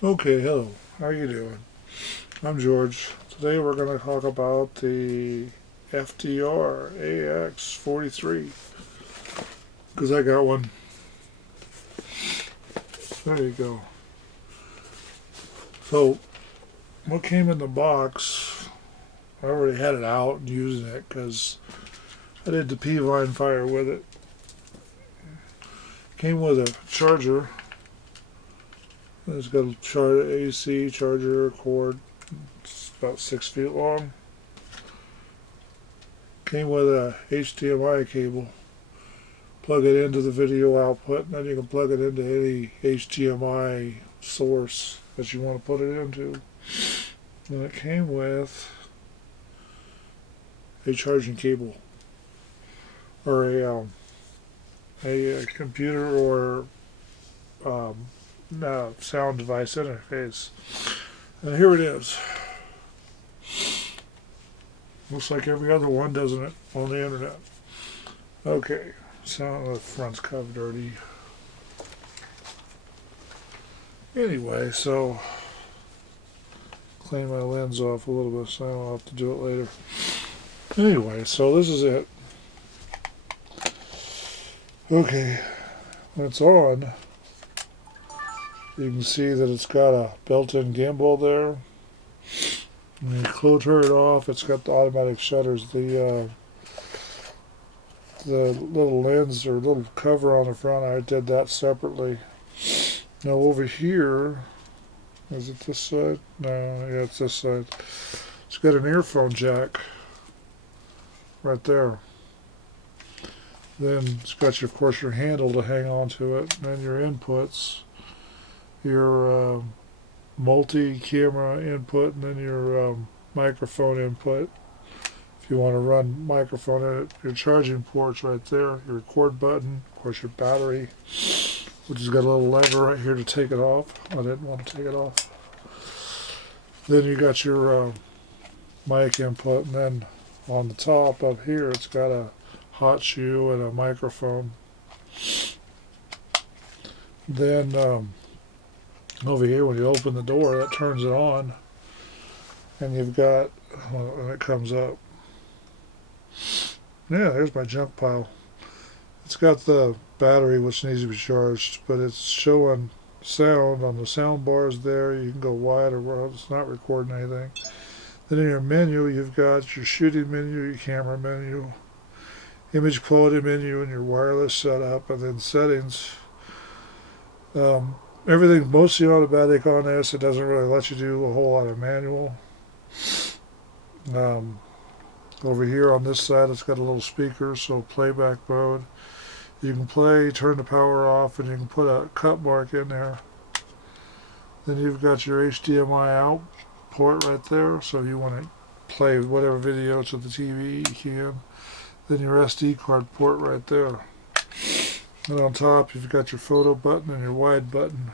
Okay, hello. How you doing? I'm George. Today we're going to talk about the FDR-AX43 because I got one. There you go. So, what came in the box, I already had it out and using it because I did the P-line fire with it. Came with a charger. It's got a AC charger cord. It's about 6 feet long. Came with a HDMI cable. Plug it into the video output, and then you can plug it into any HDMI source that you want to put it into. And it came with a charging cable or a computer or sound device interface. And here it is. Looks like every other one, doesn't it, on the internet? Okay, so the front's kind of dirty. Anyway, so clean my lens off a little bit so I don't have to do it later. Anyway, so this is it. Okay, when it's on, you can see that it's got a built-in gimbal there. When you turn it off, it's got the automatic shutters. The little lens or little cover on the front, I did that separately. Now over here, is it this side? No, yeah, it's this side. It's got an earphone jack right there. Then it's got, of course, your handle to hang on to it. And then your inputs, your multi-camera input, and then your microphone input. If you want to run microphone in it, your charging ports right there, your record button, of course your battery, which has got a little lever right here to take it off. I didn't want to take it off. Then you got your mic input, and then on the top up here it's got a hot shoe and a microphone. Then over here when you open the door, that turns it on, and you've got, when it comes up, yeah, there's my junk pile. It's got the battery which needs to be charged, but it's showing sound on the sound bars there. You can go wide or wide. It's not recording anything. Then in your menu, you've got your shooting menu, your camera menu, image quality menu, and your wireless setup, and then settings. Everything's mostly automatic on this. It doesn't really let you do a whole lot of manual. Over here on this side, it's got a little speaker, so playback mode. You can play, turn the power off, and you can put a cut mark in there. Then you've got your HDMI out port right there, so if you want to play whatever video to the TV, you can. Then your SD card port right there. And on top, you've got your photo button and your wide button.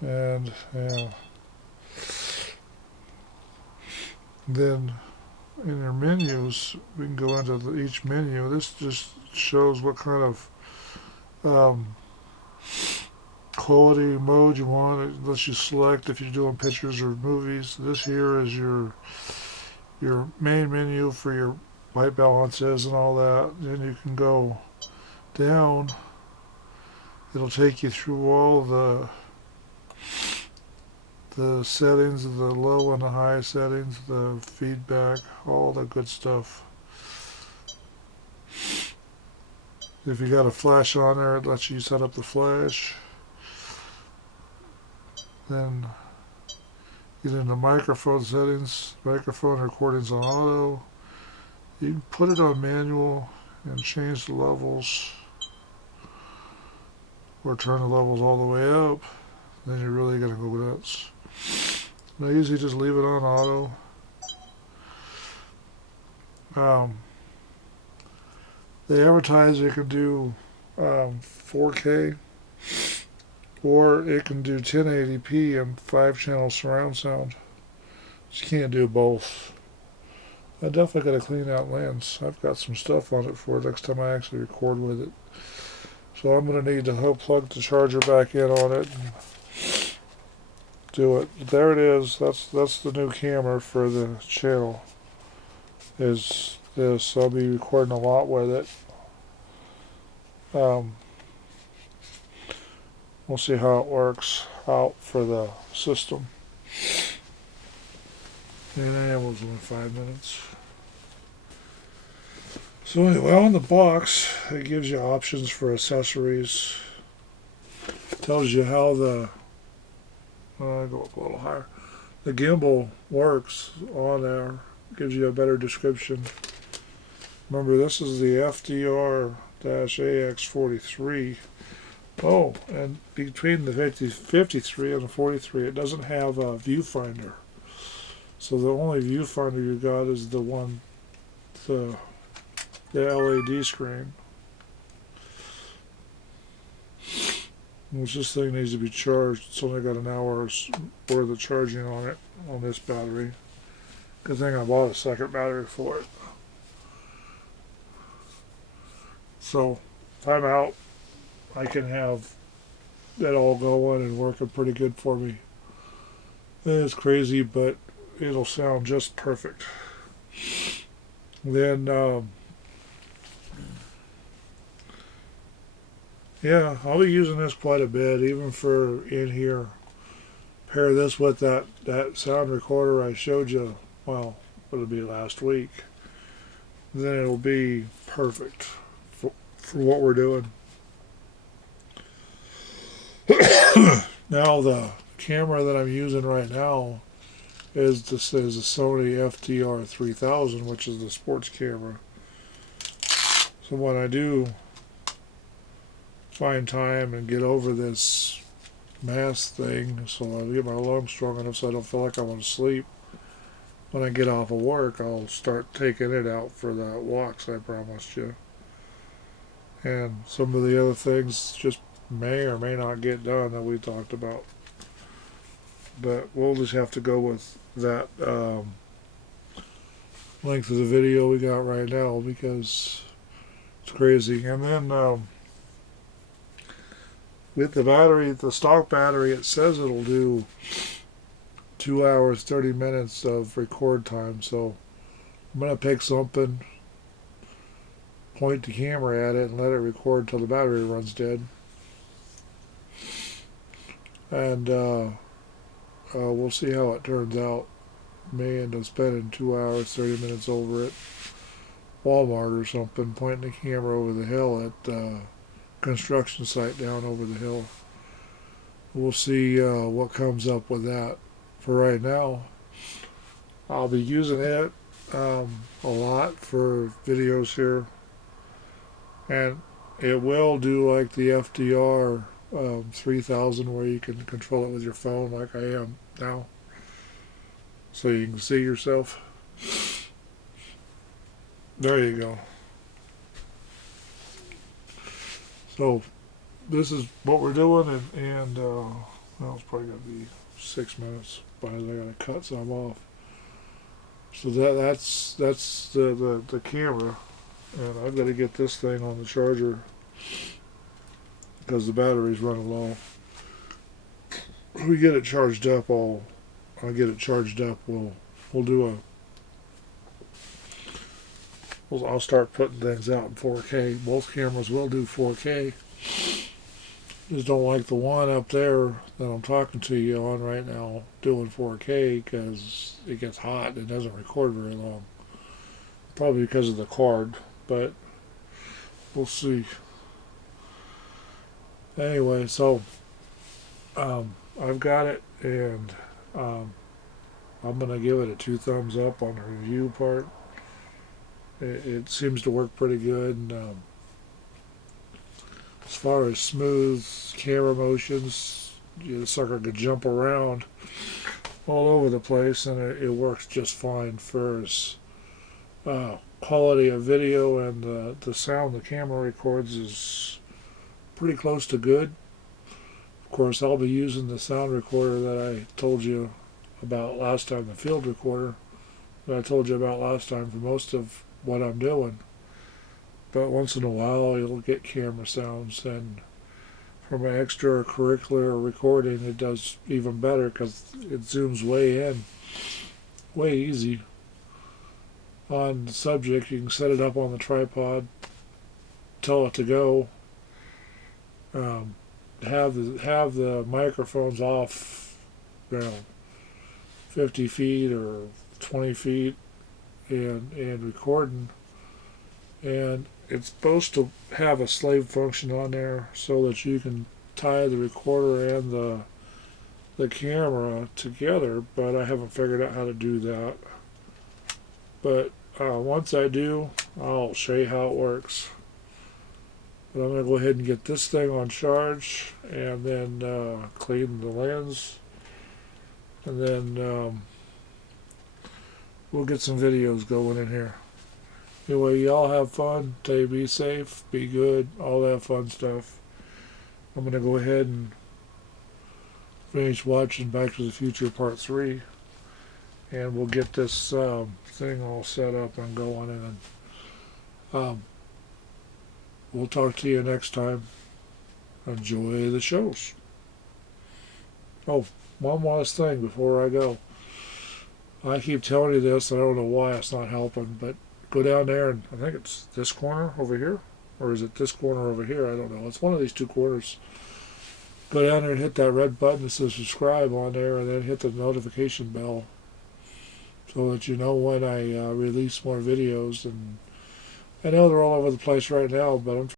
And, yeah. Then in your menus, we can go into each menu. This just shows what kind of quality mode you want. It lets you select if you're doing pictures or movies. This here is your main menu for your white balances and all that. Then you can go down. It'll take you through all the settings, the low and the high settings, the feedback, all that good stuff. If you got a flash on there, it lets you set up the flash. Then get into microphone settings, microphone recordings on auto. You can put it on manual and change the levels, or turn the levels all the way up. Then you're really going to go nuts. I usually just leave it on auto. They advertise it can do 4K, or it can do 1080p and 5-channel surround sound. You can't do both. I definitely got to clean that lens. I've got some stuff on it for next time I actually record with it. So I'm going to need to plug the charger back in on it. do it. There it is. That's the new camera for the channel. Is this? I'll be recording a lot with it. We'll see how it works out for the system. And I was only 5 minutes. So anyway, on the box, it gives you options for accessories. Tells you how the go up a little higher. The gimbal works on there. Gives you a better description. Remember, this is the FDR-AX43. Oh, and between the 53 and the 43, it doesn't have a viewfinder. So the only viewfinder you got is the one, the LED screen. Which this thing needs to be charged. It's only got an hour's worth of charging on it, on this battery. Good thing I bought a second battery for it. So if I'm out, I can have that all going and working pretty good for me. It's crazy, but it'll sound just perfect. Then, yeah, I'll be using this quite a bit, even for in here. Pair this with that sound recorder I showed you, well, it'll be last week. Then it'll be perfect for what we're doing. Now the camera that I'm using right now is a SONY FDR-3000, which is the sports camera. So when I do find time and get over this mask thing, so I'll get my lungs strong enough so I don't feel like I want to sleep, when I get off of work, I'll start taking it out for that walks I promised you. And some of the other things just may or may not get done that we talked about. But we'll just have to go with that length of the video we got right now because it's crazy. And then with the battery, the stock battery, it says it'll do 2 hours, 30 minutes of record time. So I'm going to pick something, point the camera at it, and let it record till the battery runs dead. And we'll see how it turns out. May end up spending 2 hours, 30 minutes over at Walmart or something, pointing the camera over the hill at the construction site down over the hill. We'll see what comes up with that. For right now, I'll be using it a lot for videos here. And it will do like the FDR 3000 where you can control it with your phone like I am now, so you can see yourself. There you go. So this is what we're doing, and well, it's probably going to be 6 minutes by the time I got to cut some off. So that's the camera, and I've got to get this thing on the charger because the battery's running low. When we get it charged up, I'll get it charged up. We'll do I'll start putting things out in 4K. Both cameras will do 4K. Just don't like the one up there that I'm talking to you on right now doing 4K because it gets hot and it doesn't record very long. Probably because of the card, but we'll see. Anyway, so I've got it, and I'm going to give it a 2 thumbs up on the review part. It seems to work pretty good. And, as far as smooth camera motions, the sucker could jump around all over the place, and it works just fine for its quality of video, and the sound the camera records is pretty close to good. Of course, I'll be using the sound recorder that I told you about last time, the field recorder that I told you about last time for most of what I'm doing. But once in a while you'll get camera sounds, and from an extracurricular recording, it does even better because it zooms way in, way easy. On the subject, you can set it up on the tripod, tell it to go, have the microphones off, 50 feet or 20 feet, and recording. And it's supposed to have a slave function on there so that you can tie the recorder and the camera together, but I haven't figured out how to do that. But once I do, I'll show you how it works. But I'm going to go ahead and get this thing on charge, and then clean the lens, and then we'll get some videos going in here. Anyway, y'all have fun. Tell you be safe, be good, all that fun stuff. I'm going to go ahead and finish watching Back to the Future Part 3. And we'll get this thing all set up and going. And we'll talk to you next time. Enjoy the shows. Oh, one last thing before I go. I keep telling you this, I don't know why it's not helping, but go down there, and I think it's this corner over here, or is it this corner over here? I don't know. It's one of these two corners. Go down there and hit that red button that says subscribe on there, and then hit the notification bell so that you know when I release more videos. And I know they're all over the place right now, but I'm